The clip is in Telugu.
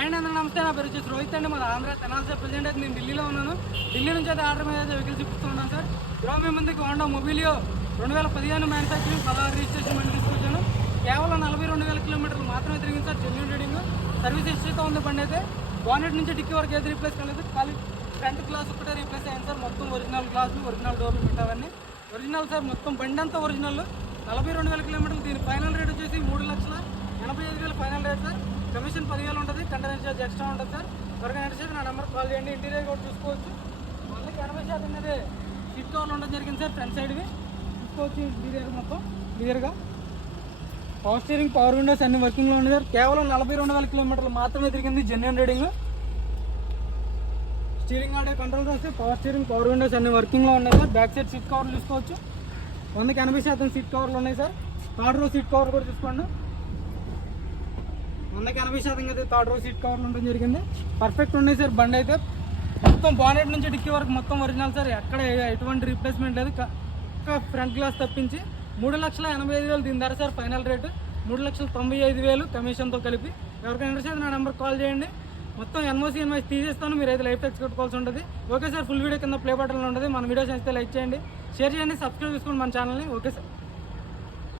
అండ్ అందరూ నమస్తే, నా పేరు వచ్చేసి రోహిత్ అండి. మన ఆంధ్ర తెనాలి సార్. ప్రజెంట్ అయితే నేను ఢిల్లీలో ఉన్నాను. ఢిల్లీ నుంచి అయితే ఆర్డర్ మీద అయితే వెహికల్స్ చూపిస్తున్నాను సార్. ఈరోజు మీ ముందుకు హోండా మొబిలియో 2015 మ్యానుఫ్యాక్చరింగ్ 16 రిజిస్ట్రేషన్ బండి తీసుకొచ్చాను. కేవలం 42,000 కిలోమీటర్లు మాత్రమే తిరిగింది సార్. జెన్యూన్ రీడింగ్, సర్వీస్ హిస్టరీతో ఉంది బండి అయితే. బానెట్ నుంచి డిక్కీ వరకు ఏది రీప్లేస్ కాలేదు, ఖాళీ ఫ్రంట్ గ్లాస్ ఒకటే రీప్లేస్ అయ్యింది సార్. మొత్తం ఒరిజినల్ గ్లాసులు, ఒరిజినల్ డోర్లు పెట్టావన్నీ ఒరిజినల్ సార్. మొత్తం బండి అంతా ఒరిజినల్. 42,000 కిలోమీటర్లు. దీని ఫైనల్ రేట్ వచ్చేసి 3,85,000 ఫైనల్ రేట్ సార్. కమిషన్ 10,000 ఉంటుంది, కంటైనర్ ఛార్జ్ ఎక్స్ట్రా ఉంటుంది సార్. త్వరగా నడిచేది నా నెంబర్ కాల్ చేయండి. ఇంటీరియర్ కూడా చూసుకోవచ్చు. మళ్ళీ 80% అనేది సీట్ కవర్లు ఉండడం జరిగింది సార్. ఫ్రంట్ సైడ్వి చూసుకోవచ్చు. ఇంటీరియర్ మొత్తం క్లియర్గా. పవర్ స్టీరింగ్, పవర్ విండోస్ అన్ని వర్కింగ్లో ఉంది సార్. కేవలం 42,000 కిలోమీటర్లు మాత్రమే తిరిగింది. Genuine reading. స్టీరింగ్ ఆడే కంట్రోల్స్ వస్తే పవర్ స్టీరింగ్, పవర్ విండోస్ అన్ని వర్కింగ్లో ఉన్నాయి సార్. బ్యాక్ సైడ్ సీట్ కవర్లు చూసుకోవచ్చు. 100% సీట్ కవర్లు ఉన్నాయి sir. Third row seat cover కూడా చూసుకోండి. 100% అయితే థర్డ్ రో సీట్ కవర్లు ఉండడం జరిగింది. పర్ఫెక్ట్ ఉన్నాయి సార్. బండి అయితే మొత్తం బానెట్ నుంచి డిక్కీ వరకు మొత్తం ఒరిజినల్ సార్. ఎక్కడ ఎటువంటి రీప్లేస్మెంట్ లేదు. ఫ్రంట్ గ్లాస్ తప్పించి 3,85,000 దీని ధర సార్. ఫైనల్ రేటు 3,95,000 కమిషన్తో కలిపి. ఎవరికైనా ఇంట్రెస్ట్ నా నెంబర్ కాల్ చేయండి. మొత్తం ఎన్ఓసి తీసేస్తాను. మీరు అయితే లైఫ్ ట్యాక్స్ కట్టుకోవాల్సి ఉంటుంది. Okay sir. ఫుల్ వీడియో కింద ప్లే బటన్లో ఉంటుంది. మన వీడియోస్ అయితే లైక్ చేయండి, షేర్ చేయండి, సబ్స్క్రైబ్ చేసుకోండి మన ఛానల్ని. Okay sir.